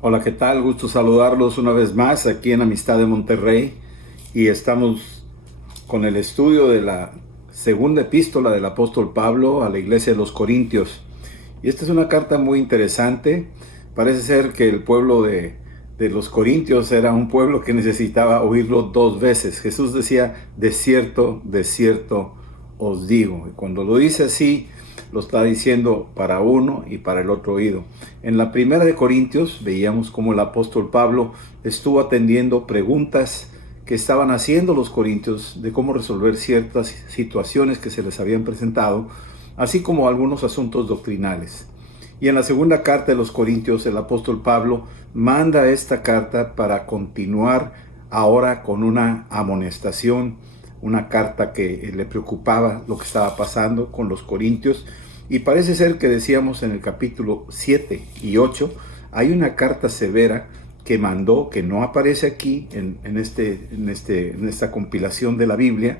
Hola, ¿qué tal? Gusto saludarlos una vez más aquí en Amistad de Monterrey y estamos con el estudio de la segunda epístola del apóstol Pablo a la iglesia de los Corintios. Y esta es una carta muy interesante. Parece ser que el pueblo de los Corintios era un pueblo que necesitaba oírlo dos veces. Jesús decía, de cierto os digo. Y cuando lo dice así, lo está diciendo para uno y para el otro oído. En la primera de Corintios veíamos cómo el apóstol Pablo estuvo atendiendo preguntas que estaban haciendo los corintios de cómo resolver ciertas situaciones que se les habían presentado, así como algunos asuntos doctrinales. Y en la segunda carta de los Corintios, el apóstol Pablo manda esta carta para continuar ahora con una amonestación, una carta que le preocupaba lo que estaba pasando con los corintios. Y parece ser que decíamos en el capítulo 7 y 8, hay una carta severa que mandó, que no aparece aquí en esta compilación de la Biblia,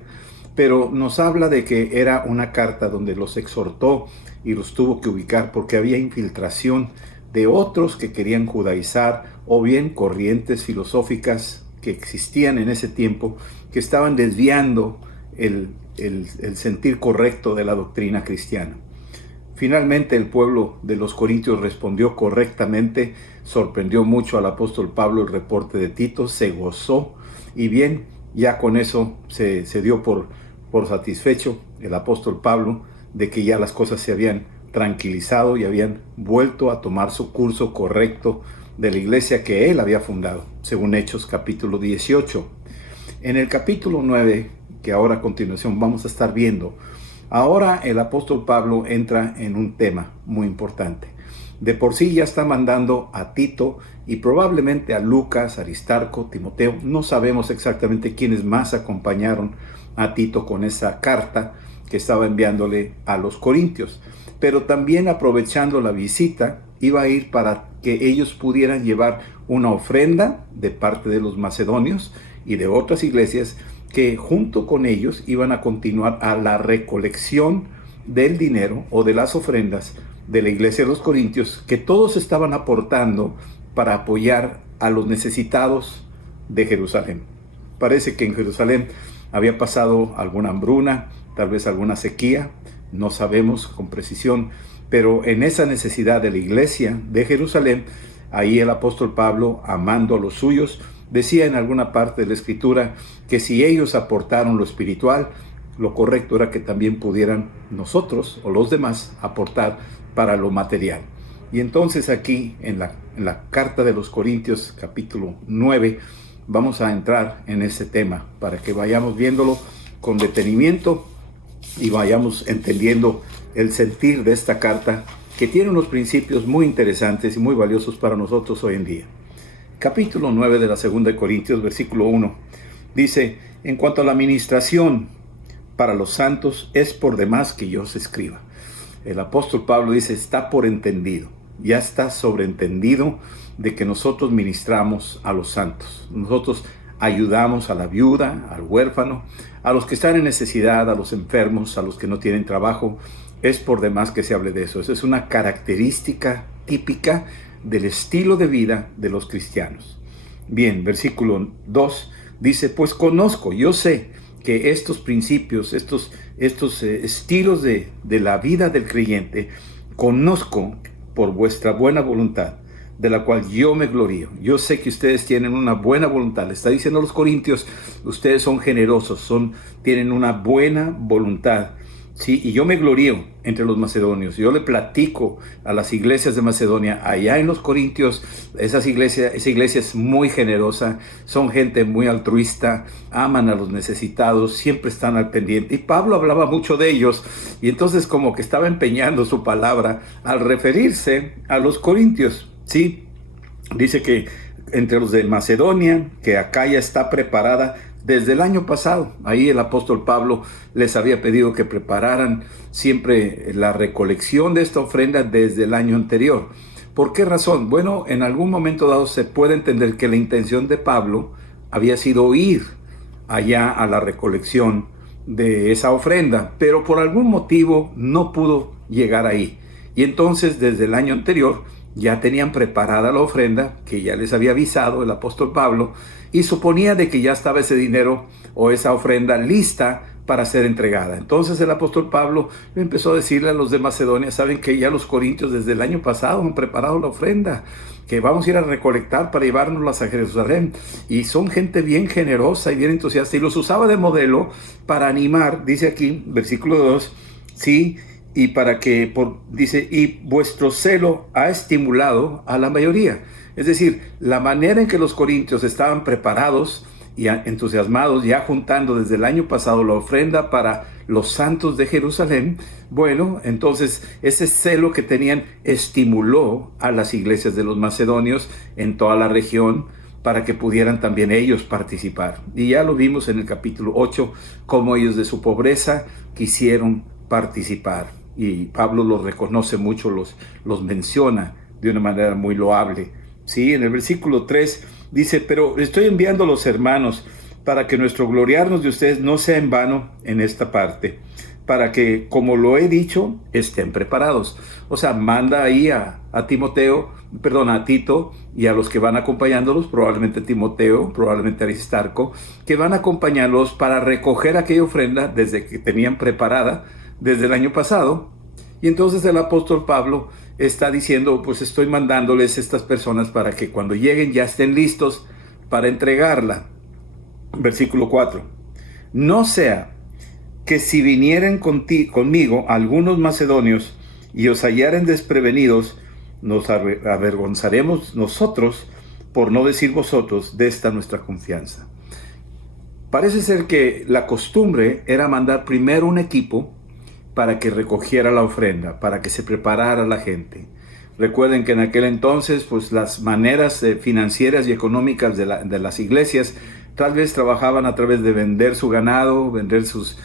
pero nos habla de que era una carta donde los exhortó y los tuvo que ubicar porque había infiltración de otros que querían judaizar o bien corrientes filosóficas que existían en ese tiempo que estaban desviando el sentir correcto de la doctrina cristiana. Finalmente el pueblo de los Corintios respondió correctamente, sorprendió mucho al apóstol Pablo el reporte de Tito, se gozó y bien, ya con eso se dio por satisfecho el apóstol Pablo de que ya las cosas se habían tranquilizado y habían vuelto a tomar su curso correcto de la iglesia que él había fundado, según Hechos capítulo 18. En el capítulo 9, que ahora a continuación vamos a estar viendo, ahora el apóstol Pablo entra en un tema muy importante. De por sí ya está mandando a Tito y probablemente a Lucas, Aristarco, Timoteo. No sabemos exactamente quiénes más acompañaron a Tito con esa carta que estaba enviándole a los corintios. Pero también aprovechando la visita, iba a ir para que ellos pudieran llevar una ofrenda de parte de los macedonios y de otras iglesias que junto con ellos iban a continuar a la recolección del dinero o de las ofrendas de la iglesia de los Corintios, que todos estaban aportando para apoyar a los necesitados de Jerusalén. Parece que en Jerusalén había pasado alguna hambruna, tal vez alguna sequía, no sabemos con precisión, pero en esa necesidad de la iglesia de Jerusalén, ahí el apóstol Pablo, amando a los suyos, decía en alguna parte de la escritura que si ellos aportaron lo espiritual, lo correcto era que también pudieran nosotros o los demás aportar para lo material. Y entonces aquí en la carta de los Corintios capítulo 9 vamos a entrar en ese tema para que vayamos viéndolo con detenimiento y vayamos entendiendo el sentir de esta carta que tiene unos principios muy interesantes y muy valiosos para nosotros hoy en día. Capítulo 9 de la segunda de Corintios, versículo 1, dice: en cuanto a la administración para los santos, es por demás que yo os escriba. El apóstol Pablo dice, está por entendido, ya está sobreentendido de que nosotros ministramos a los santos. Nosotros ayudamos a la viuda, al huérfano, a los que están en necesidad, a los enfermos, a los que no tienen trabajo. Es por demás que se hable de eso. Esa es una característica típica del estilo de vida de los cristianos. Bien, versículo 2 dice, pues conozco, yo sé que estos principios, estos estilos de la vida del creyente, conozco por vuestra buena voluntad, de la cual yo me glorío. Yo sé que ustedes tienen una buena voluntad. Le está diciendo a los corintios, ustedes son generosos, tienen una buena voluntad. Sí, y yo me glorío entre los macedonios. Yo le platico a las iglesias de Macedonia, allá en los Corintios, esa iglesia es muy generosa, son gente muy altruista, aman a los necesitados, siempre están al pendiente. Y Pablo hablaba mucho de ellos, y entonces como que estaba empeñando su palabra al referirse a los Corintios. Sí, dice que entre los de Macedonia, que Acaya está preparada desde el año pasado. Ahí el apóstol Pablo les había pedido que prepararan siempre la recolección de esta ofrenda desde el año anterior. ¿Por qué razón? Bueno, en algún momento dado se puede entender que la intención de Pablo había sido ir allá a la recolección de esa ofrenda, pero por algún motivo no pudo llegar ahí. Y entonces desde el año anterior ya tenían preparada la ofrenda, que ya les había avisado el apóstol Pablo, y suponía de que ya estaba ese dinero o esa ofrenda lista para ser entregada. Entonces el apóstol Pablo empezó a decirle a los de Macedonia: saben que ya los corintios desde el año pasado han preparado la ofrenda, que vamos a ir a recolectar para llevárnoslas a Jerusalén, y son gente bien generosa y bien entusiasta, y los usaba de modelo para animar, dice aquí, versículo 2, sí, y para que, dice, y vuestro celo ha estimulado a la mayoría. Es decir, la manera en que los corintios estaban preparados y entusiasmados, ya juntando desde el año pasado la ofrenda para los santos de Jerusalén, bueno, entonces ese celo que tenían estimuló a las iglesias de los macedonios en toda la región para que pudieran también ellos participar. Y ya lo vimos en el capítulo 8, cómo ellos de su pobreza quisieron participar. Y Pablo los reconoce mucho, los menciona de una manera muy loable. Sí, en el versículo 3 dice: pero estoy enviando a los hermanos para que nuestro gloriarnos de ustedes no sea en vano en esta parte, para que, como lo he dicho, estén preparados. O sea, manda ahí a Tito y a los que van acompañándolos, probablemente Timoteo, probablemente Aristarco, que van a acompañarlos para recoger aquella ofrenda desde que tenían preparada desde el año pasado. Y entonces el apóstol Pablo está diciendo: pues estoy mandándoles estas personas para que cuando lleguen ya estén listos para entregarla. Versículo 4. No sea que si vinieren conmigo algunos macedonios y os hallaren desprevenidos, nos avergonzaremos nosotros, por no decir vosotros, de esta nuestra confianza. Parece ser que la costumbre era mandar primero un equipo para que recogiera la ofrenda, para que se preparara la gente. Recuerden que en aquel entonces, pues las maneras financieras y económicas de las iglesias tal vez trabajaban a través de vender su ganado, vender sus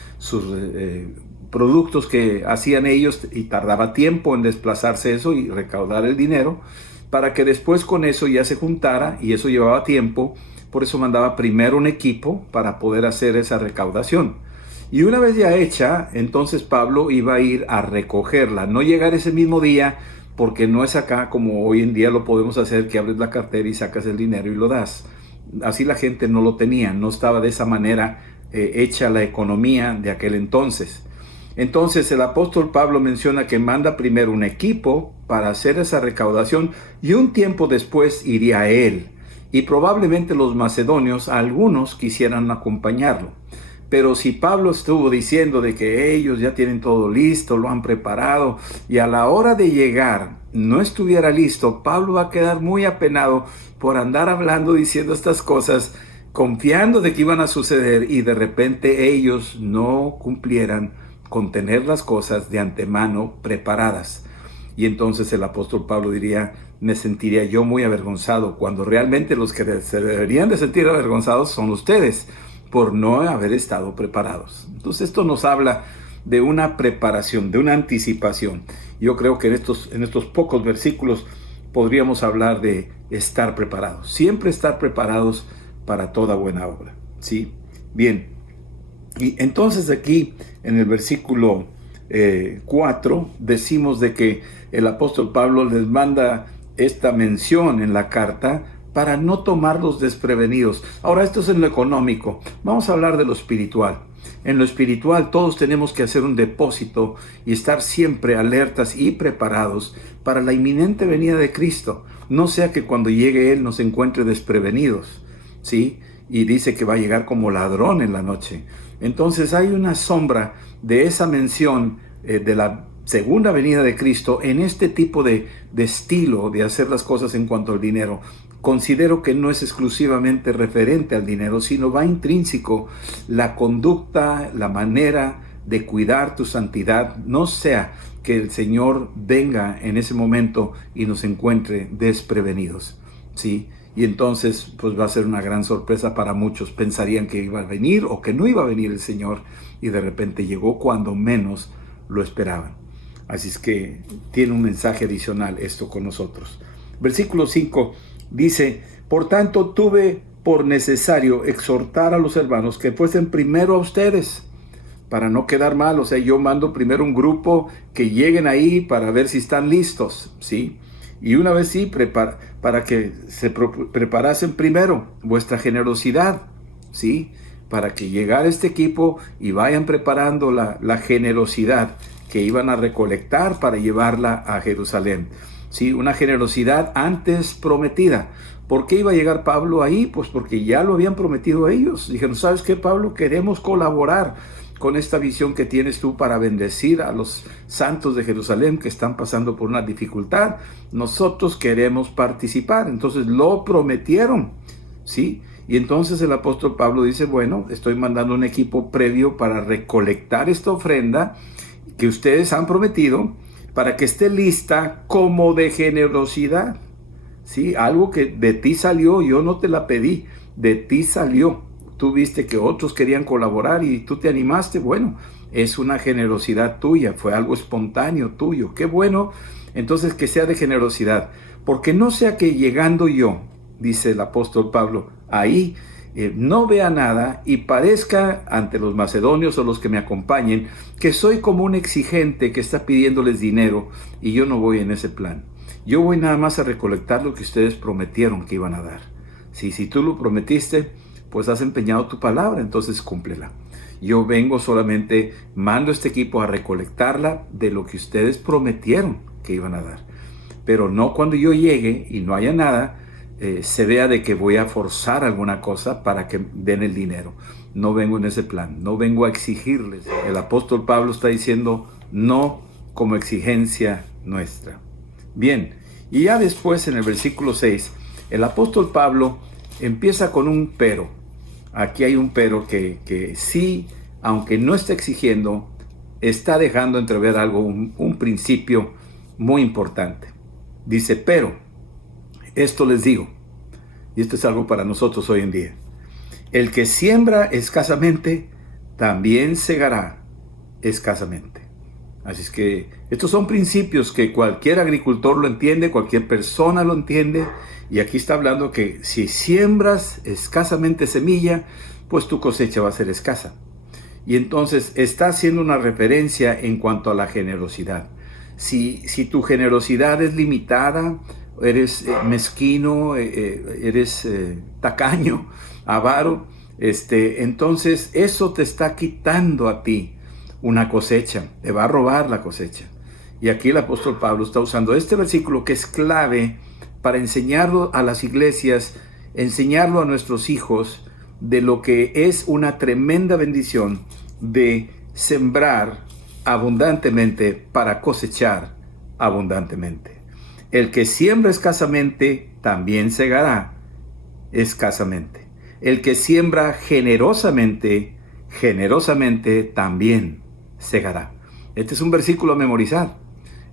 productos que hacían ellos, y tardaba tiempo en desplazarse eso y recaudar el dinero, para que después con eso ya se juntara, y eso llevaba tiempo. Por eso mandaba primero un equipo para poder hacer esa recaudación. Y una vez ya hecha, entonces Pablo iba a ir a recogerla, no llegar ese mismo día, porque no es acá como hoy en día lo podemos hacer, que abres la cartera y sacas el dinero y lo das. Así la gente no lo tenía, no estaba de esa manera hecha la economía de aquel entonces. Entonces el apóstol Pablo menciona que manda primero un equipo para hacer esa recaudación, y un tiempo después iría él. Y probablemente los macedonios, algunos quisieran acompañarlo. Pero si Pablo estuvo diciendo de que ellos ya tienen todo listo, lo han preparado, y a la hora de llegar no estuviera listo, Pablo va a quedar muy apenado por andar hablando, diciendo estas cosas, confiando de que iban a suceder, y de repente ellos no cumplieran con tener las cosas de antemano preparadas. Y entonces el apóstol Pablo diría: me sentiría yo muy avergonzado, cuando realmente los que se deberían de sentir avergonzados son ustedes, por no haber estado preparados. Entonces esto nos habla de una preparación, de una anticipación. Yo creo que en estos pocos versículos podríamos hablar de estar preparados, siempre estar preparados para toda buena obra, ¿sí? Bien, y entonces aquí en el versículo 4 decimos de que el apóstol Pablo les manda esta mención en la carta para no tomarlos desprevenidos. Ahora, esto es en lo económico. Vamos a hablar de lo espiritual. En lo espiritual todos tenemos que hacer un depósito y estar siempre alertas y preparados para la inminente venida de Cristo. No sea que cuando llegue Él nos encuentre desprevenidos, ¿sí? Y dice que va a llegar como ladrón en la noche. Entonces hay una sombra de esa mención de la segunda venida de Cristo en este tipo de estilo de hacer las cosas en cuanto al dinero. Considero que no es exclusivamente referente al dinero, sino va intrínseco la conducta, la manera de cuidar tu santidad. No sea que el Señor venga en ese momento y nos encuentre desprevenidos, ¿sí? Y entonces pues va a ser una gran sorpresa para muchos. Pensarían que iba a venir o que no iba a venir el Señor, y de repente llegó cuando menos lo esperaban. Así es que tiene un mensaje adicional esto con nosotros. Versículo 5 dice: por tanto tuve por necesario exhortar a los hermanos que fuesen primero a ustedes, para no quedar mal. O sea, yo mando primero un grupo que lleguen ahí para ver si están listos, ¿sí? Y una vez sí, para que se preparasen primero vuestra generosidad, ¿sí? Para que llegara este equipo y vayan preparando la generosidad que iban a recolectar para llevarla a Jerusalén. ¿Sí? Una generosidad antes prometida. ¿Por qué iba a llegar Pablo ahí? Pues porque ya lo habían prometido a ellos. Dijeron, ¿sabes qué, Pablo? Queremos colaborar con esta visión que tienes tú para bendecir a los santos de Jerusalén que están pasando por una dificultad. Nosotros queremos participar. Entonces lo prometieron, ¿sí? Y entonces el apóstol Pablo dice, bueno, estoy mandando un equipo previo para recolectar esta ofrenda que ustedes han prometido, para que esté lista como de generosidad, ¿sí? Algo que de ti salió, yo no te la pedí, de ti salió. Tú viste que otros querían colaborar y tú te animaste, bueno, es una generosidad tuya, fue algo espontáneo tuyo, qué bueno. Entonces que sea de generosidad, porque no sea que llegando yo, dice el apóstol Pablo, ahí no vea nada y parezca ante los macedonios o los que me acompañen que soy como un exigente que está pidiéndoles dinero, y yo no voy en ese plan. Yo voy nada más a recolectar lo que ustedes prometieron que iban a dar. Si tú lo prometiste, pues has empeñado tu palabra, entonces cúmplela. Yo vengo solamente, mando este equipo a recolectarla de lo que ustedes prometieron que iban a dar. Pero no cuando yo llegue y no haya nada, se vea de que voy a forzar alguna cosa para que den el dinero. No vengo en ese plan, no vengo a exigirles. El apóstol Pablo está diciendo no como exigencia nuestra. Bien, y ya después en el versículo 6, el apóstol Pablo empieza con un pero. Aquí hay un pero que sí, aunque no está exigiendo, está dejando entrever algo, un principio muy importante. Dice, pero esto les digo, y esto es algo para nosotros hoy en día: el que siembra escasamente, también segará escasamente. Así es que estos son principios que cualquier agricultor lo entiende, cualquier persona lo entiende. Y aquí está hablando que si siembras escasamente semilla, pues tu cosecha va a ser escasa. Y entonces está haciendo una referencia en cuanto a la generosidad. Si tu generosidad es limitada, eres mezquino, eres tacaño, avaro, entonces eso te está quitando a ti una cosecha, te va a robar la cosecha. Y aquí el apóstol Pablo está usando este versículo que es clave para enseñarlo a las iglesias, enseñarlo a nuestros hijos de lo que es una tremenda bendición de sembrar abundantemente para cosechar abundantemente. El que siembra escasamente también segará escasamente. El que siembra generosamente, generosamente también segará. Este es un versículo a memorizar.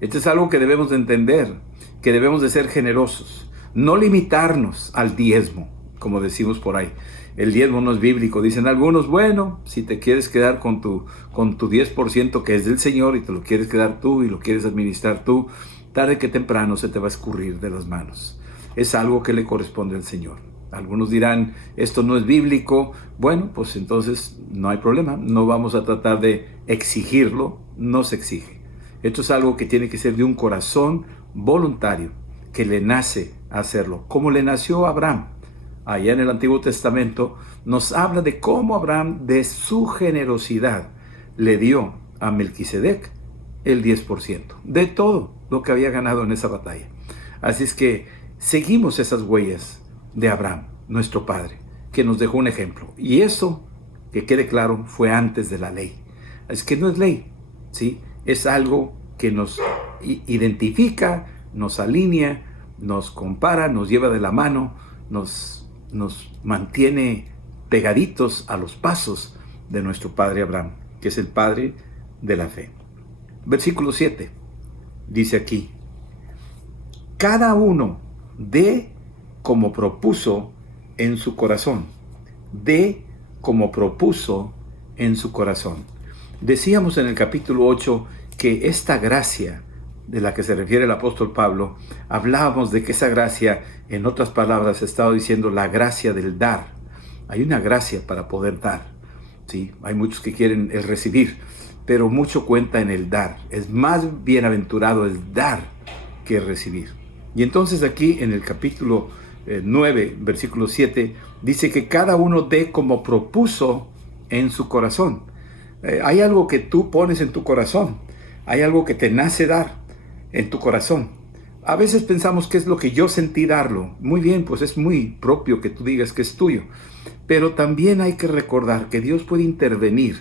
Este es algo que debemos de entender, que debemos de ser generosos, no limitarnos al diezmo, como decimos por ahí. El diezmo no es bíblico, dicen algunos. Bueno, si te quieres quedar con tu 10% que es del Señor y te lo quieres quedar tú y lo quieres administrar tú, tarde que temprano se te va a escurrir de las manos. Es algo que le corresponde al Señor. Algunos dirán, esto no es bíblico. Bueno, pues entonces no hay problema. No vamos a tratar de exigirlo, no se exige. Esto es algo que tiene que ser de un corazón voluntario, que le nace hacerlo, como le nació a Abraham. Allá en el Antiguo Testamento nos habla de cómo Abraham, de su generosidad, le dio a Melquisedec el 10% de todo lo que había ganado en esa batalla. Así es que seguimos esas huellas de Abraham, nuestro padre, que nos dejó un ejemplo. Y eso, que quede claro, fue antes de la ley. Es que no es ley, ¿sí? Es algo que nos identifica, nos alinea, nos compara, nos lleva de la mano, nos mantiene pegaditos a los pasos de nuestro padre Abraham, que es el padre de la fe. Versículo 7 dice aquí: cada uno dé como propuso en su corazón. Dé como propuso en su corazón. Decíamos en el capítulo 8 que esta gracia de la que se refiere el apóstol Pablo, hablábamos de que esa gracia, en otras palabras, estaba diciendo la gracia del dar. Hay una gracia para poder dar, ¿sí? Hay muchos que quieren el recibir, pero mucho cuenta en el dar. Es más bienaventurado el dar que el recibir. Y entonces aquí en el capítulo 9, versículo 7, dice que cada uno dé como propuso en su corazón. Hay algo que tú pones en tu corazón, hay algo que te nace dar en tu corazón. A veces pensamos que es lo que yo sentí darlo. Muy bien, pues es muy propio que tú digas que es tuyo. Pero también hay que recordar que Dios puede intervenir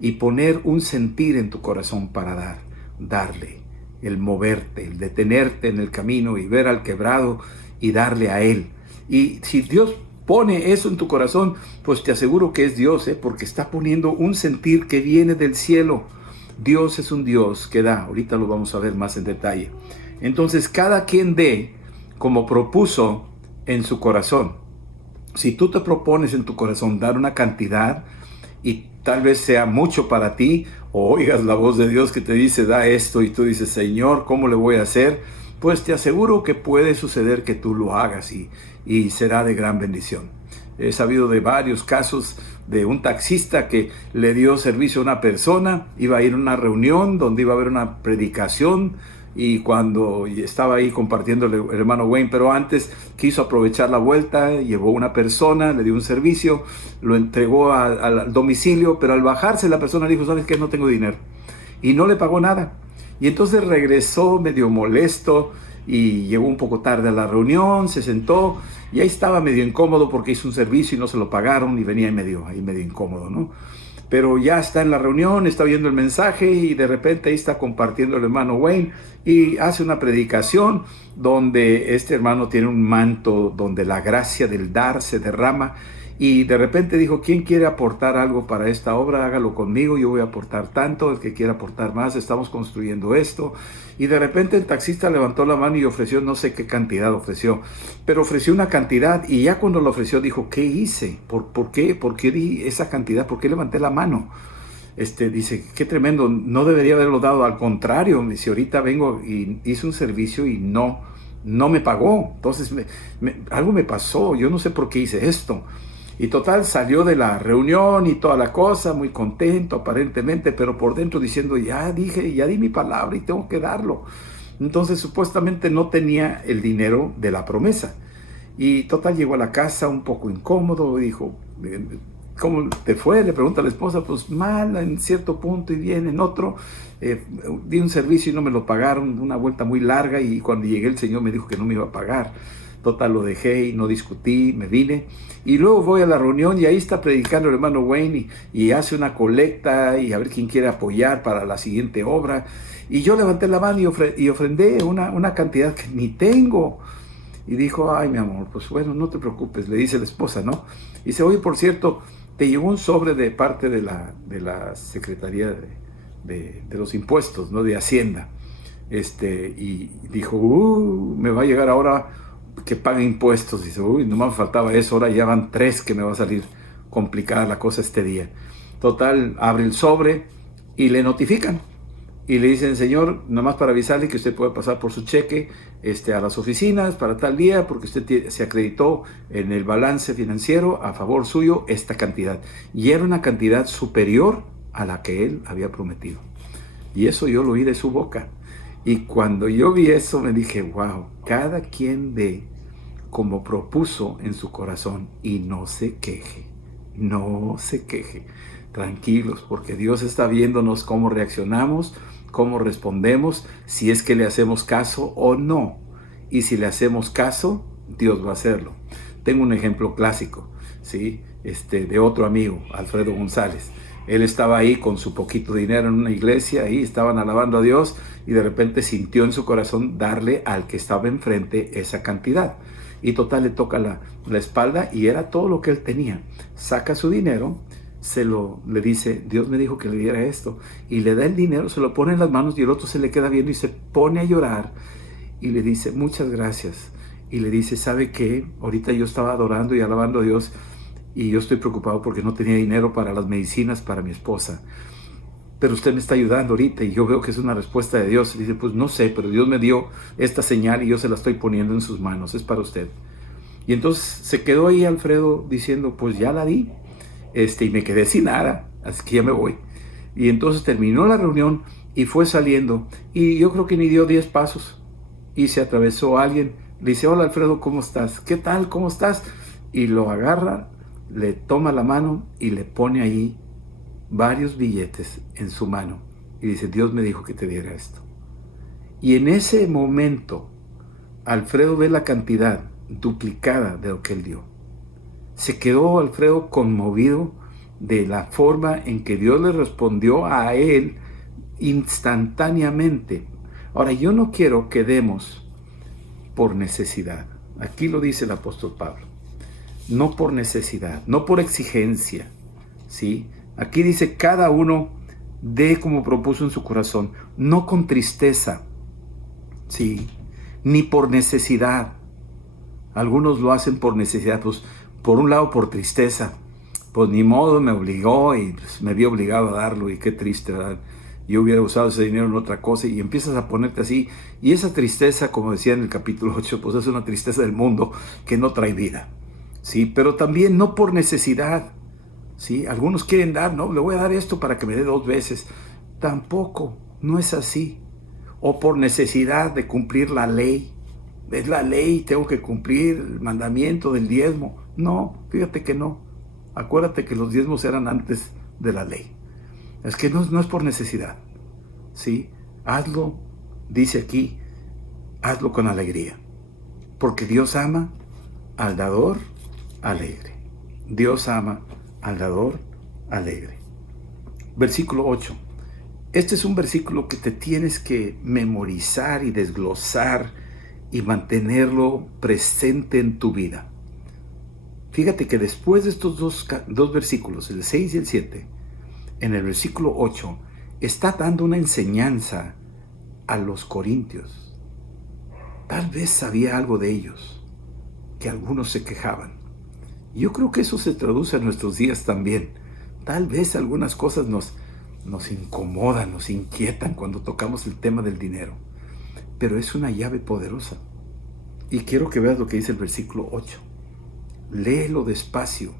y poner un sentir en tu corazón para darle, el moverte, el detenerte en el camino y ver al quebrado y darle a Él. Y si Dios pone eso en tu corazón, pues te aseguro que es Dios, porque está poniendo un sentir que viene del cielo. Dios es un Dios que da. Ahorita lo vamos a ver más en detalle. Entonces, cada quien dé como propuso en su corazón. Si tú te propones en tu corazón dar una cantidad y tal vez sea mucho para ti, o oigas la voz de Dios que te dice da esto y tú dices, Señor, ¿cómo le voy a hacer? Pues te aseguro que puede suceder que tú lo hagas y será de gran bendición. He sabido de varios casos de un taxista que le dio servicio a una persona, iba a ir a una reunión donde iba a haber una predicación, y cuando estaba ahí compartiendo el hermano Wayne, pero antes quiso aprovechar la vuelta, llevó una persona, le dio un servicio, lo entregó al domicilio, pero al bajarse la persona dijo, ¿sabes qué? No tengo dinero. Y no le pagó nada. Y entonces regresó medio molesto y llegó un poco tarde a la reunión, se sentó y ahí estaba medio incómodo porque hizo un servicio y no se lo pagaron y venía ahí medio incómodo, ¿no? Pero ya está en la reunión, está viendo el mensaje y de repente ahí está compartiendo el hermano Wayne y hace una predicación donde este hermano tiene un manto donde la gracia del dar se derrama y de repente dijo, ¿quién quiere aportar algo para esta obra? Hágalo conmigo, yo voy a aportar tanto, el que quiera aportar más, estamos construyendo esto. Y de repente el taxista levantó la mano y ofreció, no sé qué cantidad ofreció, pero ofreció una cantidad y ya cuando lo ofreció dijo, ¿qué hice? ¿Por qué? ¿Por qué di esa cantidad? ¿Por qué levanté la mano? Dice, qué tremendo, no debería haberlo dado, al contrario, dice, ahorita vengo y hice un servicio y no me pagó, entonces algo me pasó, yo no sé por qué hice esto. Y total, salió de la reunión y toda la cosa, muy contento aparentemente, pero por dentro diciendo, ya di mi palabra y tengo que darlo. Entonces supuestamente no tenía el dinero de la promesa. Y total, llegó a la casa un poco incómodo, dijo, ¿cómo te fue? Le pregunta a la esposa, pues mal en cierto punto y bien en otro. Di un servicio y no me lo pagaron, una vuelta muy larga, y cuando llegué el Señor me dijo que no me iba a pagar. Total, lo dejé y no discutí, me vine. Y luego voy a la reunión y ahí está predicando el hermano Wayne y hace una colecta y a ver quién quiere apoyar para la siguiente obra. Y yo levanté la mano y ofrendé una cantidad que ni tengo. Y dijo, ay, mi amor, pues bueno, no te preocupes, le dice la esposa, ¿no? Y dice, oye, por cierto, te llegó un sobre de parte de la Secretaría de los Impuestos, ¿no? De Hacienda. Y dijo, me va a llegar ahora que pague impuestos. Dice, uy, no me faltaba eso, ahora ya van 3 que me va a salir complicada la cosa este día. Total, abre el sobre y le notifican. Y le dicen, señor, nada más para avisarle que usted puede pasar por su cheque a las oficinas para tal día, porque usted se acreditó en el balance financiero a favor suyo esta cantidad. Y era una cantidad superior a la que él había prometido. Y eso yo lo oí de su boca. Y cuando yo vi eso me dije, wow, cada quien dé como propuso en su corazón y no se queje, no se queje. Tranquilos, porque Dios está viéndonos cómo reaccionamos, cómo respondemos, si es que le hacemos caso o no. Y si le hacemos caso, Dios va a hacerlo. Tengo un ejemplo clásico, ¿sí? De otro amigo, Alfredo González. Él estaba ahí con su poquito dinero en una iglesia, ahí estaban alabando a Dios y de repente sintió en su corazón darle al que estaba enfrente esa cantidad. Y total, le toca la espalda y era todo lo que él tenía. Saca su dinero, le dice, Dios me dijo que le diera esto, y le da el dinero, se lo pone en las manos y el otro se le queda viendo y se pone a llorar y le dice, muchas gracias. Y le dice, ¿sabe qué? Ahorita yo estaba adorando y alabando a Dios y yo estoy preocupado porque no tenía dinero para las medicinas para mi esposa, pero usted me está ayudando ahorita y yo veo que es una respuesta de Dios. Y dice, pues no sé, pero Dios me dio esta señal y yo se la estoy poniendo en sus manos, es para usted. Y entonces se quedó ahí Alfredo diciendo, pues ya la di, y me quedé sin nada, así que ya me voy. Y entonces terminó la reunión y fue saliendo, y yo creo que ni dio 10 pasos. y se atravesó alguien, le dice, hola Alfredo, ¿cómo estás? ¿Qué tal? ¿Cómo estás? Y lo agarra, le toma la mano y le pone ahí varios billetes en su mano. Y dice, Dios me dijo que te diera esto. Y en ese momento, Alfredo ve la cantidad duplicada de lo que él dio. Se quedó Alfredo conmovido de la forma en que Dios le respondió a él instantáneamente. Ahora, yo no quiero que demos por necesidad. Aquí lo dice el apóstol Pablo. No por necesidad, no por exigencia, ¿sí? Aquí dice, cada uno dé como propuso en su corazón, no con tristeza, ¿sí? Ni por necesidad. Algunos lo hacen por necesidad, pues por un lado por tristeza, pues ni modo, me obligó y pues, me vi obligado a darlo y qué triste, ¿verdad? Yo hubiera usado ese dinero en otra cosa y empiezas a ponerte así. Y esa tristeza, como decía en el capítulo 8, pues es una tristeza del mundo que no trae vida, ¿sí? Pero también no por necesidad, ¿sí? Algunos quieren dar, no, le voy a dar esto para que me dé 2 veces. Tampoco, no es así. O por necesidad de cumplir la ley. Es la ley, tengo que cumplir el mandamiento del diezmo. No, fíjate que no. Acuérdate que los diezmos eran antes de la ley. Es que no es por necesidad, ¿sí? Hazlo, dice aquí, hazlo con alegría. Porque Dios ama al dador alegre. Dios ama al dador alegre. Versículo 8. Este es un versículo que te tienes que memorizar y desglosar y mantenerlo presente en tu vida. Fíjate que después de estos dos versículos, el 6 y el 7, en el versículo 8, está dando una enseñanza a los corintios. Tal vez sabía algo de ellos, que algunos se quejaban. Yo creo que eso se traduce a nuestros días también. Tal vez algunas cosas nos incomodan, nos inquietan cuando tocamos el tema del dinero. Pero es una llave poderosa. Y quiero que veas lo que dice el versículo 8. Léelo despacio.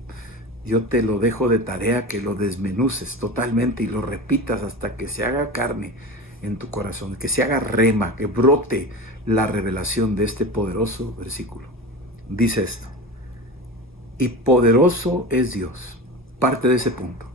Yo te lo dejo de tarea que lo desmenuces totalmente y lo repitas hasta que se haga carne en tu corazón, que se haga rema, que brote la revelación de este poderoso versículo. Dice esto. Y poderoso es Dios. Parte de ese punto.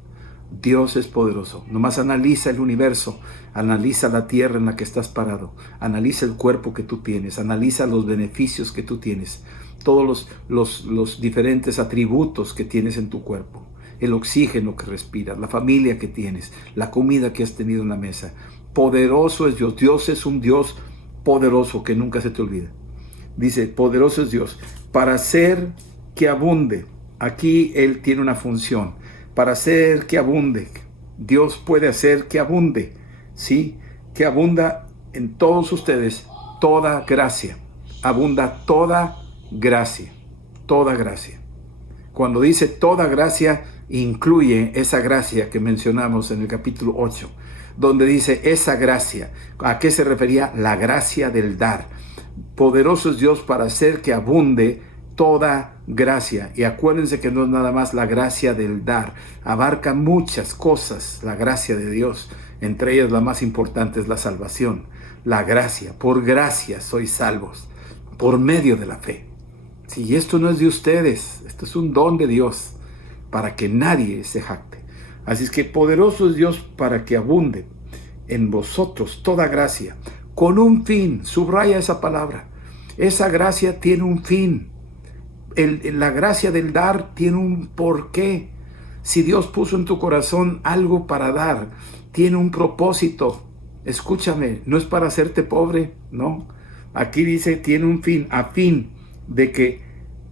Dios es poderoso. Nomás analiza el universo, analiza la tierra en la que estás parado, analiza el cuerpo que tú tienes, analiza los beneficios que tú tienes, todos los diferentes atributos que tienes en tu cuerpo, el oxígeno que respiras, la familia que tienes, la comida que has tenido en la mesa. Poderoso es Dios. Dios es un Dios poderoso que nunca se te olvida. Dice, poderoso es Dios para hacer que abunde. Aquí Él tiene una función. Para hacer que abunde. Dios puede hacer que abunde, ¿sí? Que abunda en todos ustedes toda gracia. Abunda toda gracia. Toda gracia. Cuando dice toda gracia, incluye esa gracia que mencionamos en el capítulo 8, donde dice esa gracia. ¿A qué se refería? La gracia del dar. Poderoso es Dios para hacer que abunde toda gracia. Y acuérdense que no es nada más la gracia del dar. Abarca muchas cosas la gracia de Dios. Entre ellas la más importante es la salvación. La gracia. Por gracia sois salvos. Por medio de la fe. Si esto no es de ustedes, esto es un don de Dios. Para que nadie se jacte. Así es que poderoso es Dios para que abunde en vosotros toda gracia. Con un fin. Subraya esa palabra. Esa gracia tiene un fin. La gracia del dar tiene un porqué. Si Dios puso en tu corazón algo para dar, tiene un propósito. Escúchame, no es para hacerte pobre, no. Aquí dice, tiene un fin, a fin de que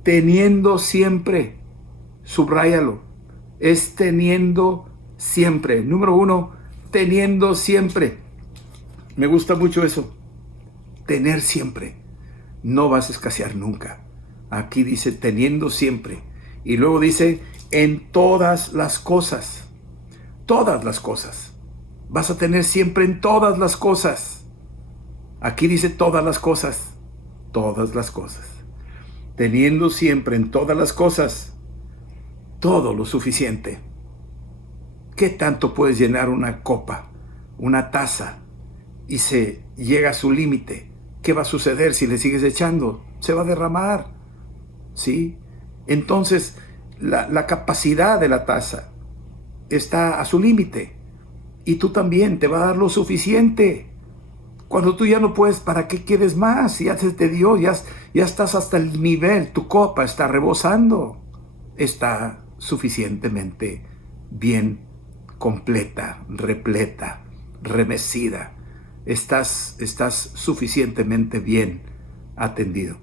teniendo siempre, subráyalo, es teniendo siempre. Número 1, teniendo siempre. Me gusta mucho eso. Tener siempre. No vas a escasear nunca. Aquí dice teniendo siempre. Y luego dice en todas las cosas. Todas las cosas. Vas a tener siempre en todas las cosas. Aquí dice todas las cosas. Todas las cosas. Teniendo siempre en todas las cosas todo lo suficiente. ¿Qué tanto puedes llenar una copa, una taza, y se llega a su límite? ¿qué va a suceder si le sigues echando? Se va a derramar, ¿sí? Entonces, la capacidad de la taza está a su límite. Y tú también te va a dar lo suficiente. Cuando tú ya no puedes, ¿para qué quieres más? Ya se te dio, ya estás hasta el nivel, tu copa está rebosando. Está suficientemente bien completa, repleta, remecida. Estás suficientemente bien atendido.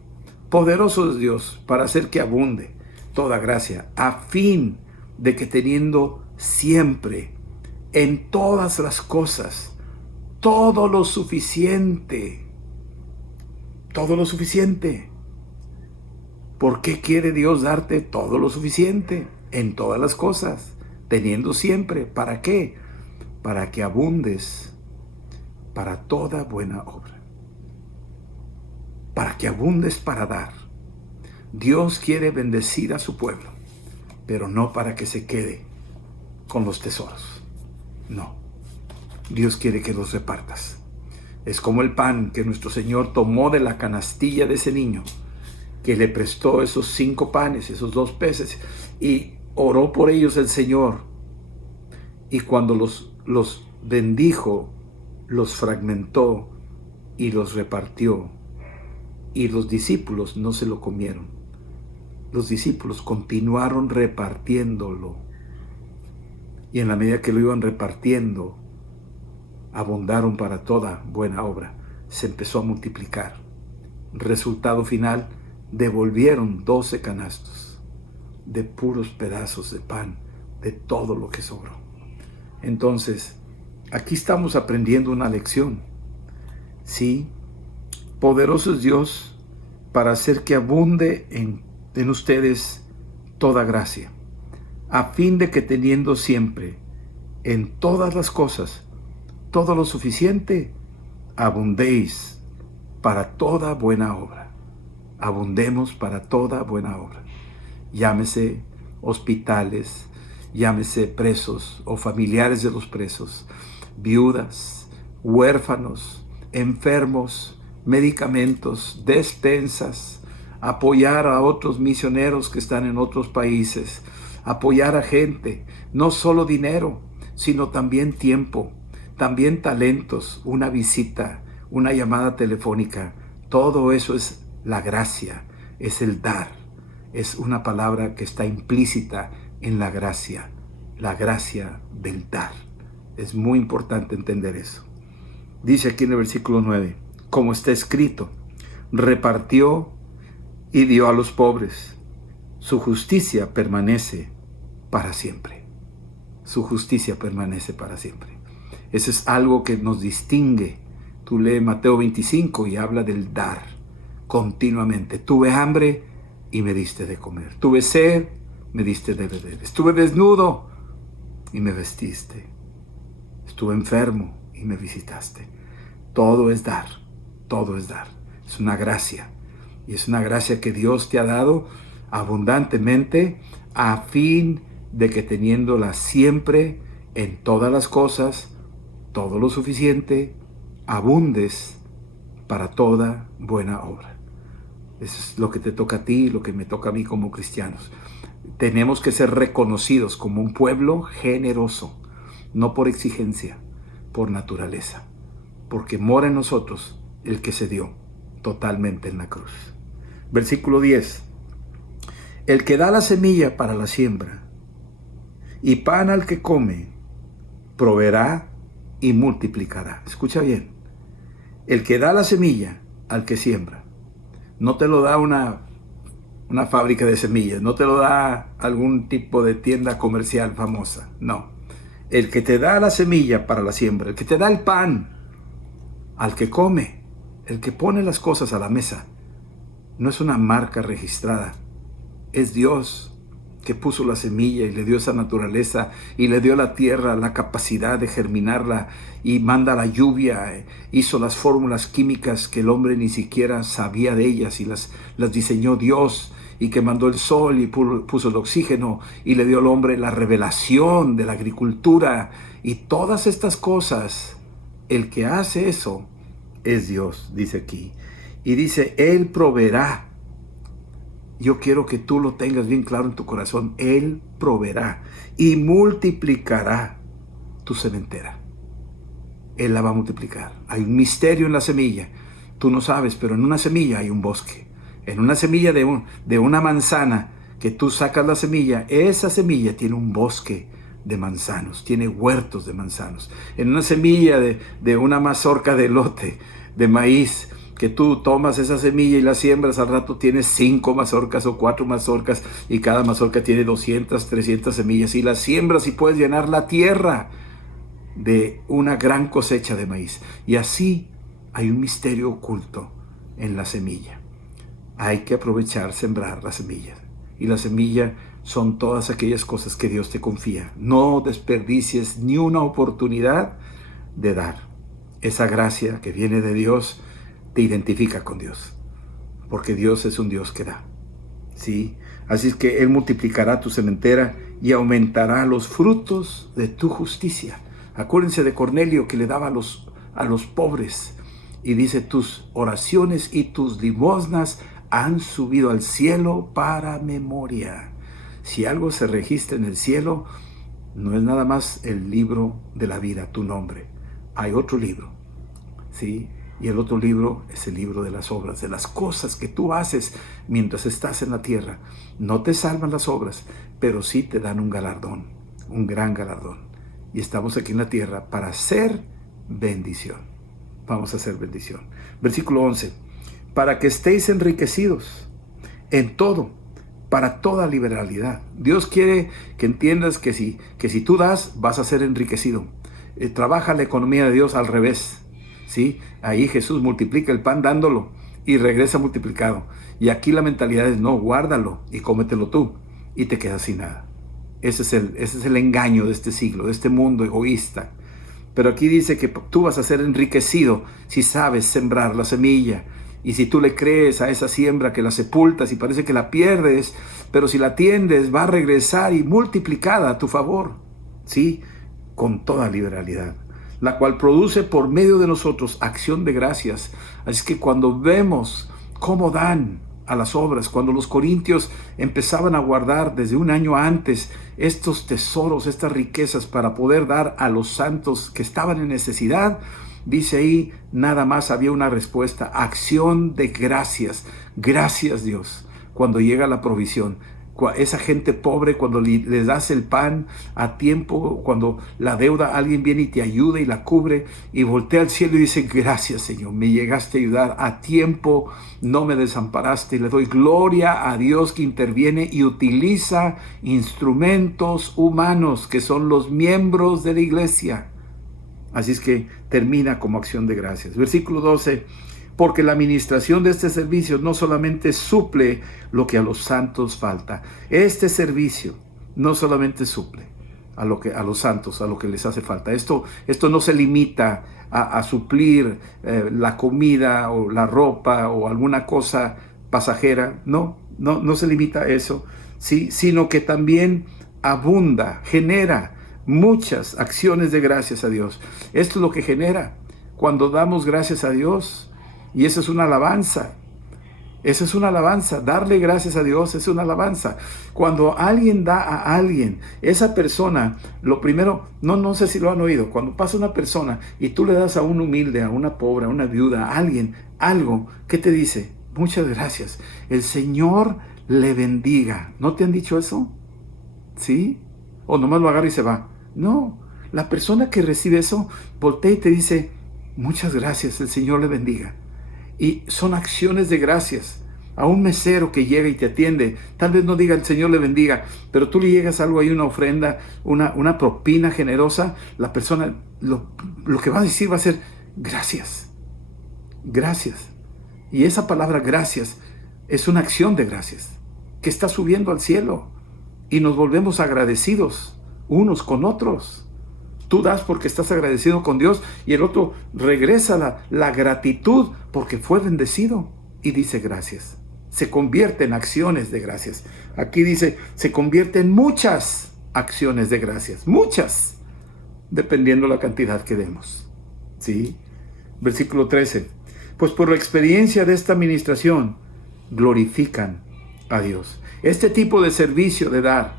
Poderoso es Dios para hacer que abunde toda gracia, a fin de que teniendo siempre en todas las cosas todo lo suficiente. Todo lo suficiente. ¿Por qué quiere Dios darte todo lo suficiente en todas las cosas? Teniendo siempre. ¿Para qué? Para que abundes para toda buena obra. Para que abundes para dar. Dios quiere bendecir a su pueblo, pero no para que se quede con los tesoros. No. Dios quiere que los repartas. Es como el pan que nuestro Señor tomó de la canastilla de ese niño, que le prestó esos 5 panes, esos 2 peces, y oró por ellos el Señor. Y cuando los bendijo, los fragmentó y los repartió. Y los discípulos no se lo comieron. Los discípulos continuaron repartiéndolo. Y en la medida que lo iban repartiendo, abundaron para toda buena obra. Se empezó a multiplicar. Resultado final, devolvieron 12 canastos de puros pedazos de pan, de todo lo que sobró. Entonces, aquí estamos aprendiendo una lección. Sí, poderoso es Dios para hacer que abunde en ustedes toda gracia, a fin de que teniendo siempre en todas las cosas todo lo suficiente, abundéis para toda buena obra. Abundemos para toda buena obra. Llámese hospitales, llámese presos o familiares de los presos, viudas, huérfanos, enfermos, medicamentos, despensas, apoyar a otros misioneros que están en otros países, apoyar a gente, no solo dinero, sino también tiempo, también talentos, una visita, una llamada telefónica. Todo eso es la gracia, es el dar. Es una palabra que está implícita en la gracia del dar. Es muy importante entender eso. Dice aquí en el versículo 9, como está escrito, repartió y dio a los pobres. Su justicia permanece para siempre. Su justicia permanece para siempre. Eso es algo que nos distingue. Tú lees Mateo 25 y habla del dar continuamente. Tuve hambre y me diste de comer. Tuve sed, me diste de beber. Estuve desnudo y me vestiste. Estuve enfermo y me visitaste. Todo es dar. Todo es dar. Es una gracia. Y es una gracia que Dios te ha dado abundantemente a fin de que teniéndola siempre en todas las cosas, todo lo suficiente, abundes para toda buena obra. Eso es lo que te toca a ti, lo que me toca a mí como cristianos. Tenemos que ser reconocidos como un pueblo generoso, no por exigencia, por naturaleza, porque mora en nosotros el que se dio totalmente en la cruz. Versículo 10. El que da la semilla para la siembra y pan al que come, proveerá y multiplicará. Escucha bien. El que da la semilla al que siembra, no te lo da una fábrica de semillas, no te lo da algún tipo de tienda comercial famosa, no. El que te da la semilla para la siembra, el que te da el pan al que come, el que pone las cosas a la mesa, no es una marca registrada, es Dios que puso la semilla y le dio esa naturaleza y le dio a la tierra la capacidad de germinarla y manda la lluvia, hizo las fórmulas químicas que el hombre ni siquiera sabía de ellas y las diseñó Dios, y que mandó el sol y puso el oxígeno y le dio al hombre la revelación de la agricultura y todas estas cosas. El que hace eso es Dios, dice aquí. Y dice, Él proveerá. Yo quiero que tú lo tengas bien claro en tu corazón. Él proveerá y multiplicará tu sementera. Él la va a multiplicar. Hay un misterio en la semilla. Tú no sabes, pero en una semilla hay un bosque. En una semilla de una manzana que tú sacas la semilla, esa semilla tiene un bosque de manzanos, tiene huertos de manzanos. En una semilla de una mazorca de elote, de maíz, que tú tomas esa semilla y la siembras, al rato tienes 5 mazorcas o 4 mazorcas y cada mazorca tiene 200, 300 semillas y las siembras y puedes llenar la tierra de una gran cosecha de maíz. Y así hay un misterio oculto en la semilla. Hay que aprovechar, sembrar la semilla. Y la semilla son todas aquellas cosas que Dios te confía. No desperdicies ni una oportunidad de dar. Esa gracia que viene de Dios te identifica con Dios, porque Dios es un Dios que da. ¿Sí? Así es que Él multiplicará tu sementera y aumentará los frutos de tu justicia. Acuérdense de Cornelio, que le daba a los pobres. Y dice, tus oraciones y tus limosnas han subido al cielo para memoria. Si algo se registra en el cielo, no es nada más el libro de la vida, tu nombre. Hay otro libro, ¿sí? Y el otro libro es el libro de las obras, de las cosas que tú haces mientras estás en la tierra. No te salvan las obras, pero sí te dan un galardón, un gran galardón. Y estamos aquí en la tierra para hacer bendición. Vamos a hacer bendición. Versículo 11. Para que estéis enriquecidos en todo, para toda liberalidad. Dios quiere que entiendas que si tú das, vas a ser enriquecido. Trabaja la economía de Dios al revés. ¿Sí? Ahí Jesús multiplica el pan dándolo y regresa multiplicado. Y aquí la mentalidad es, no, guárdalo y cómetelo tú y te quedas sin nada. Ese es el engaño de este siglo, de este mundo egoísta. Pero aquí dice que tú vas a ser enriquecido si sabes sembrar la semilla. Y si tú le crees a esa siembra, que la sepultas y parece que la pierdes, pero si la tiendes va a regresar y multiplicada a tu favor. ¿Sí? Con toda liberalidad, la cual produce por medio de nosotros acción de gracias. Así que cuando vemos cómo dan a las obras, cuando los corintios empezaban a guardar desde un año antes estos tesoros, estas riquezas para poder dar a los santos que estaban en necesidad, dice ahí, nada más había una respuesta: acción de gracias. Gracias, Dios, cuando llega la provisión. Esa gente pobre, cuando les das el pan a tiempo, cuando la deuda, alguien viene y te ayuda y la cubre y voltea al cielo y dice, gracias, Señor, me llegaste a ayudar a tiempo, no me desamparaste. Le doy gloria a Dios que interviene y utiliza instrumentos humanos que son los miembros de la iglesia. Así es que termina como acción de gracias. Versículo 12. Porque la administración de este servicio no solamente suple lo que a los santos falta. Este servicio no solamente suple a los santos, a lo que les hace falta. Esto no se limita a suplir la comida o la ropa o alguna cosa pasajera. No se limita a eso, ¿sí? Sino que también abunda, genera muchas acciones de gracias a Dios. Esto es lo que genera cuando damos gracias a Dios. Y eso es una alabanza. Eso es una alabanza. Darle gracias a Dios es una alabanza. Cuando alguien da a alguien, esa persona, lo primero, no sé si lo han oído, cuando pasa una persona y tú le das a un humilde, a una pobre, a una viuda, a alguien, algo, ¿qué te dice? Muchas gracias. El Señor le bendiga. ¿No te han dicho eso? ¿Sí? O nomás lo agarra y se va. No. La persona que recibe eso, voltea y te dice, muchas gracias, el Señor le bendiga. Y son acciones de gracias. A un mesero que llega y te atiende, tal vez no diga el Señor le bendiga, pero tú le llegas algo ahí, una ofrenda, una propina generosa, la persona lo que va a decir va a ser gracias, gracias. Y esa palabra gracias es una acción de gracias que está subiendo al cielo y nos volvemos agradecidos unos con otros. Tú das porque estás agradecido con Dios y el otro regresa la gratitud porque fue bendecido y dice gracias. Se convierte en acciones de gracias. Aquí dice, se convierte en muchas acciones de gracias. Muchas, dependiendo la cantidad que demos. ¿Sí? Versículo 13. pues por la experiencia de esta administración glorifican a Dios. Este tipo de servicio de dar,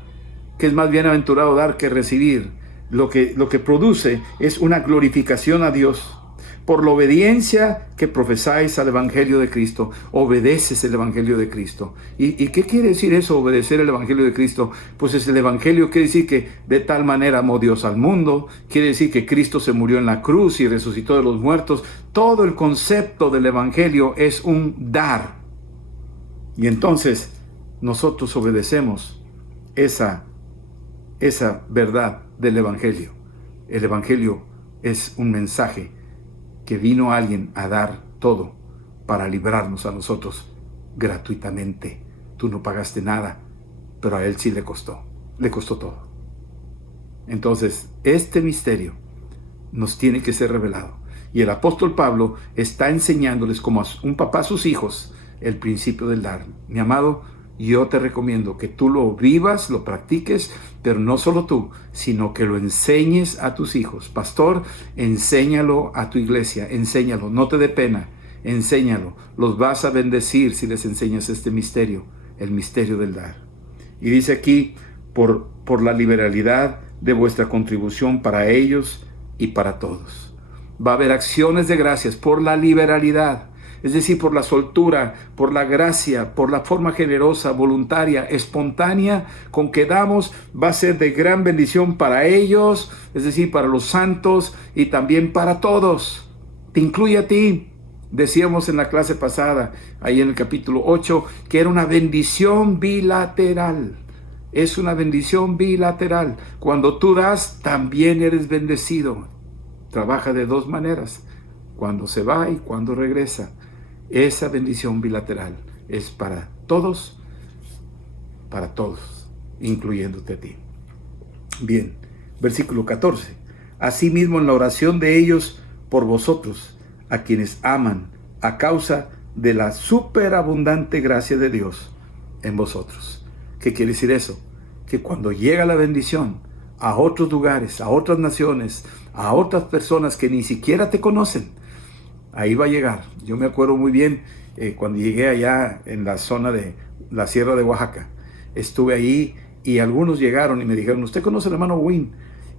que es más bienaventurado dar que recibir, lo que produce es una glorificación a Dios. Por la obediencia que profesáis al Evangelio de Cristo, obedeces el Evangelio de Cristo. ¿Y qué quiere decir eso, obedecer el Evangelio de Cristo? Pues es el Evangelio, quiere decir que de tal manera amó Dios al mundo, quiere decir que Cristo se murió en la cruz y resucitó de los muertos. Todo el concepto del Evangelio es un dar. Y entonces nosotros obedecemos esa verdad del Evangelio. El Evangelio es un mensaje que vino alguien a dar todo para librarnos a nosotros gratuitamente. Tú no pagaste nada, pero a él sí le costó todo. Entonces, este misterio nos tiene que ser revelado. Y el apóstol Pablo está enseñándoles como a un papá a sus hijos el principio del dar. Mi amado, yo te recomiendo que tú lo vivas, lo practiques, pero no solo tú, sino que lo enseñes a tus hijos. Pastor, enséñalo a tu iglesia, enséñalo, no te dé pena, enséñalo. Los vas a bendecir si les enseñas este misterio, el misterio del dar. Y dice aquí, por la liberalidad de vuestra contribución para ellos y para todos. Va a haber acciones de gracias por la liberalidad. Es decir, por la soltura, por la gracia, por la forma generosa, voluntaria, espontánea con que damos, va a ser de gran bendición para ellos, es decir, para los santos y también para todos. Te incluye a ti. Decíamos en la clase pasada, ahí en el capítulo 8, que era una bendición bilateral. Es una bendición bilateral. Cuando tú das, también eres bendecido. Trabaja de dos maneras, cuando se va y cuando regresa. Esa bendición bilateral es para todos, incluyéndote a ti. Bien, versículo 14. Asimismo en la oración de ellos por vosotros, a quienes aman, a causa de la superabundante gracia de Dios en vosotros. ¿Qué quiere decir eso? Que cuando llega la bendición a otros lugares, a otras naciones, a otras personas que ni siquiera te conocen, ahí va a llegar. Yo me acuerdo muy bien cuando llegué allá en la zona de la Sierra de Oaxaca. Estuve ahí y algunos llegaron y me dijeron, ¿usted conoce al hermano Wayne?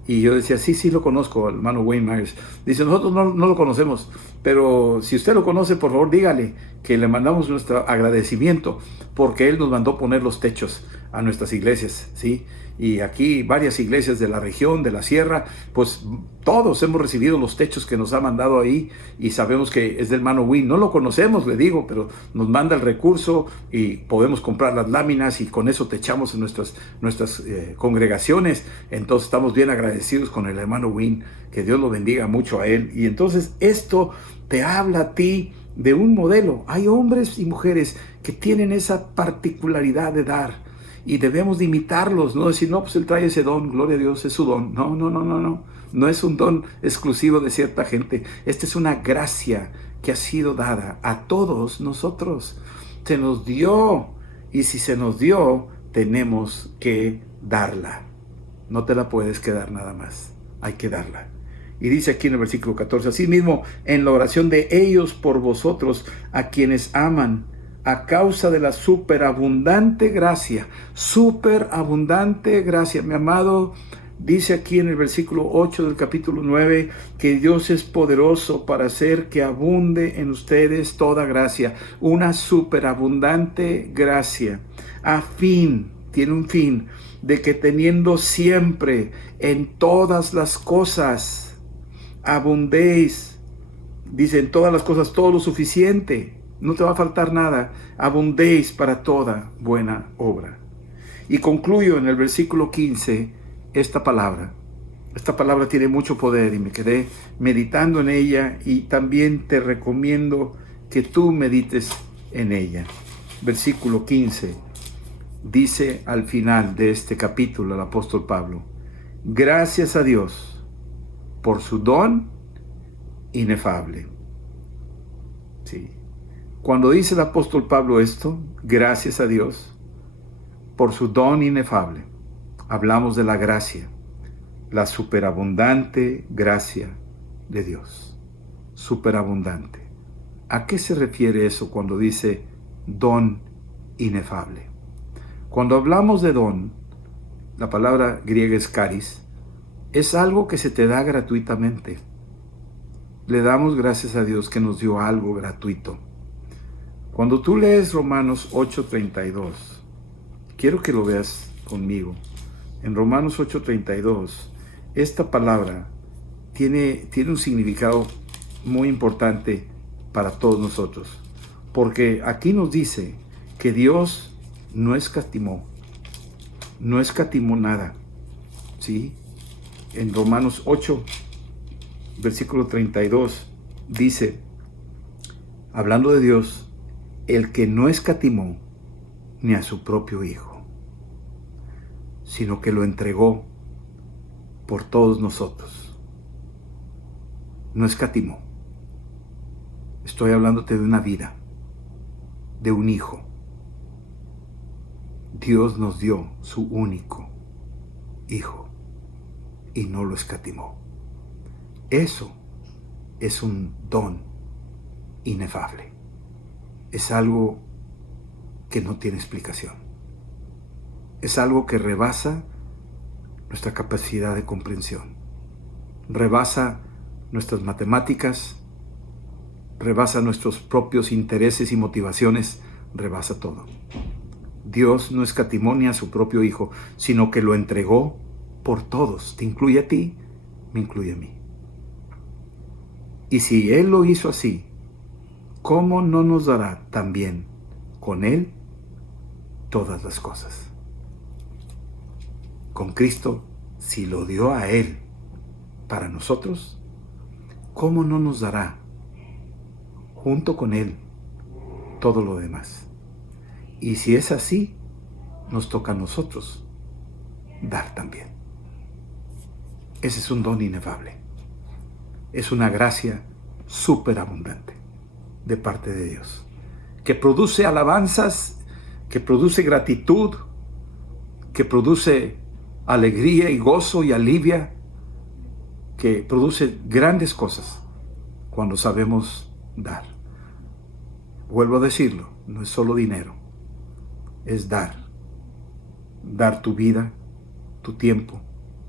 Y yo decía, sí lo conozco, al hermano Wayne Myers. Dice, nosotros no lo conocemos, pero si usted lo conoce, por favor dígale que le mandamos nuestro agradecimiento porque él nos mandó poner los techos a nuestras iglesias, ¿sí? Y aquí varias iglesias de la región, de la sierra, pues todos hemos recibido los techos que nos ha mandado ahí y sabemos que es del hermano Wayne. No lo conocemos, le digo, pero nos manda el recurso y podemos comprar las láminas y con eso techamos en nuestras congregaciones. Entonces estamos bien agradecidos con el hermano Wayne, que Dios lo bendiga mucho a él. Y entonces esto te habla a ti de un modelo. Hay hombres y mujeres que tienen esa particularidad de dar. Y debemos de imitarlos, no decir, no, pues él trae ese don, gloria a Dios, es su don. No. No es un don exclusivo de cierta gente. Esta es una gracia que ha sido dada a todos nosotros. Se nos dio. Y si se nos dio, tenemos que darla. No te la puedes quedar nada más. Hay que darla. Y dice aquí en el versículo 14, asimismo, en la oración de ellos por vosotros, a quienes aman, a causa de la superabundante gracia, mi amado, dice aquí en el versículo 8 del capítulo 9, que Dios es poderoso para hacer que abunde en ustedes toda gracia, una superabundante gracia, tiene un fin, de que teniendo siempre en todas las cosas, abundéis, dice en todas las cosas todo lo suficiente, no te va a faltar nada, abundéis para toda buena obra. Y concluyo en el versículo 15 esta palabra. Esta palabra tiene mucho poder y me quedé meditando en ella y también te recomiendo que tú medites en ella. Versículo 15 dice al final de este capítulo el apóstol Pablo, gracias a Dios por su don inefable. Sí. Cuando dice el apóstol Pablo esto, gracias a Dios por su don inefable, hablamos de la gracia, la superabundante gracia de Dios. Superabundante. ¿A qué se refiere eso cuando dice don inefable? Cuando hablamos de don, la palabra griega es charis, es algo que se te da gratuitamente. Le damos gracias a Dios que nos dio algo gratuito. Cuando tú lees Romanos 8:32, quiero que lo veas conmigo. En Romanos 8:32, esta palabra tiene un significado muy importante para todos nosotros, porque aquí nos dice que Dios no escatimó nada, ¿sí? En Romanos 8, versículo 32, dice, hablando de Dios, el que no escatimó ni a su propio Hijo, sino que lo entregó por todos nosotros. No escatimó. Estoy hablándote de una vida, de un hijo. Dios nos dio su único hijo y no lo escatimó. Eso es un don inefable. Es algo que no tiene explicación. Es algo que rebasa nuestra capacidad de comprensión. Rebasa nuestras matemáticas, rebasa nuestros propios intereses y motivaciones, rebasa todo. Dios no escatimó ni a su propio Hijo, sino que lo entregó por todos. Te incluye a ti, me incluye a mí. Y si Él lo hizo así, ¿cómo no nos dará también con Él todas las cosas? Con Cristo, si lo dio a Él para nosotros, ¿cómo no nos dará junto con Él todo lo demás? Y si es así, nos toca a nosotros dar también. Ese es un don inefable. Es una gracia superabundante de parte de Dios, que produce alabanzas, que produce gratitud, que produce alegría y gozo y alivia, que produce grandes cosas cuando sabemos dar. Vuelvo a decirlo, no es solo dinero, es dar. Dar tu vida, tu tiempo,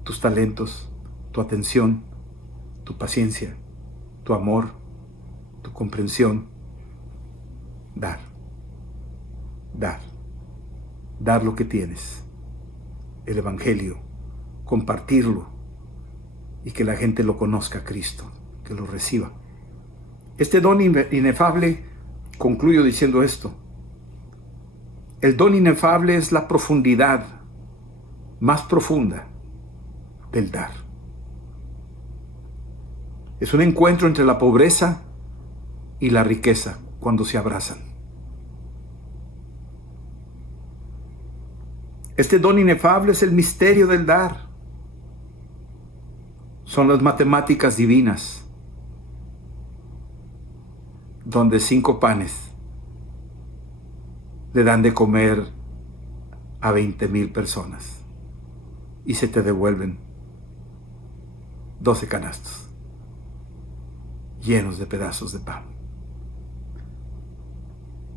tus talentos, tu atención, tu paciencia, tu amor, tu comprensión. Dar. Dar. Dar lo que tienes. El Evangelio. Compartirlo. Y que la gente lo conozca a Cristo. Que lo reciba. Este don inefable, concluyo diciendo esto. El don inefable es la profundidad más profunda del dar. Es un encuentro entre la pobreza y la riqueza cuando se abrazan. Este don inefable es el misterio del dar. Son las matemáticas divinas, donde 5 panes le dan de comer a 20,000 personas y se te devuelven 12 canastos llenos de pedazos de pan.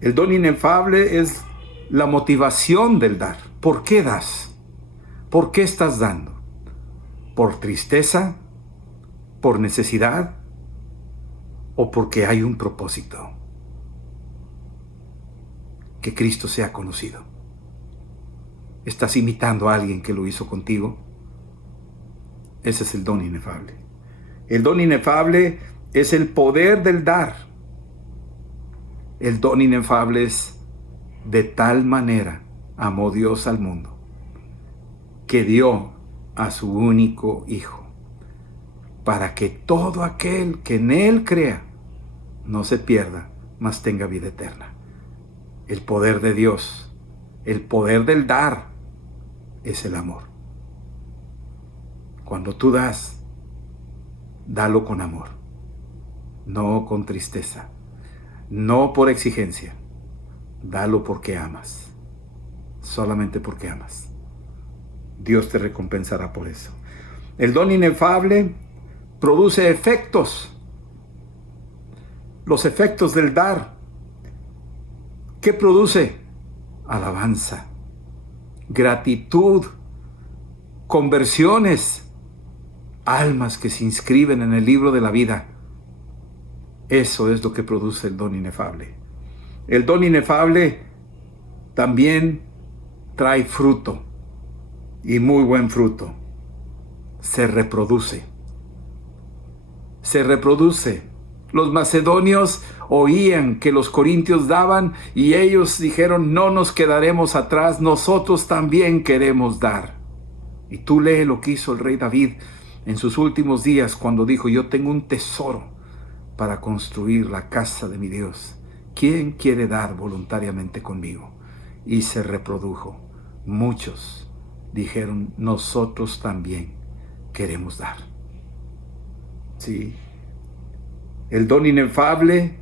El don inefable es la motivación del dar. ¿Por qué das? ¿Por qué estás dando? ¿Por tristeza? ¿Por necesidad? ¿O porque hay un propósito? Que Cristo sea conocido. ¿Estás imitando a alguien que lo hizo contigo? Ese es el don inefable. El don inefable es el poder del dar. El don inefable es: de tal manera amó Dios al mundo, que dio a su único Hijo, para que todo aquel que en Él crea no se pierda, mas tenga vida eterna. El poder de Dios, el poder del dar, es el amor. Cuando tú das, dalo con amor, no con tristeza, no por exigencia. Dalo porque amas, solamente porque amas. Dios te recompensará por eso. El don inefable produce efectos. los efectos del dar. ¿Qué produce? Alabanza, gratitud, conversiones, almas que se inscriben en el libro de la vida. Eso es lo que produce el don inefable. El don inefable también trae fruto, y muy buen fruto. Se reproduce. Se reproduce. Los macedonios oían que los corintios daban y ellos dijeron: no nos quedaremos atrás, nosotros también queremos dar. Y tú lee lo que hizo el rey David en sus últimos días cuando dijo: yo tengo un tesoro para construir la casa de mi Dios. ¿Quién quiere dar voluntariamente conmigo? Y se reprodujo. Muchos dijeron: nosotros también queremos dar. Sí. El don inefable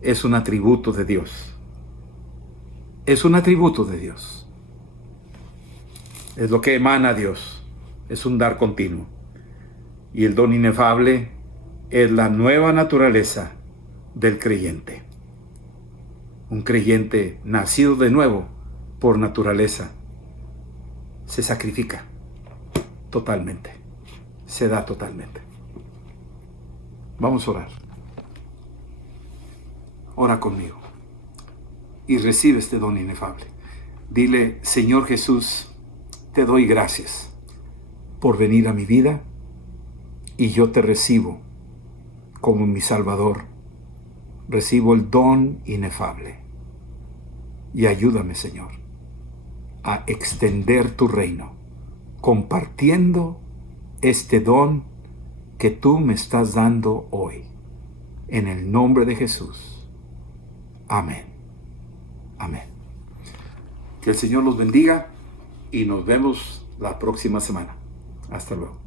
es un atributo de Dios. Es un atributo de Dios. Es lo que emana a Dios. Es un dar continuo. Y el don inefable es la nueva naturaleza del creyente. Un creyente nacido de nuevo por naturaleza se sacrifica totalmente. Se da totalmente. Vamos a orar. Ora conmigo y recibe este don inefable. Dile: Señor Jesús, te doy gracias por venir a mi vida y yo te recibo como mi Salvador. Recibo el don inefable y ayúdame, Señor, a extender tu reino, compartiendo este don que tú me estás dando hoy. En el nombre de Jesús. Amén. Amén. Que el Señor los bendiga y nos vemos la próxima semana. Hasta luego.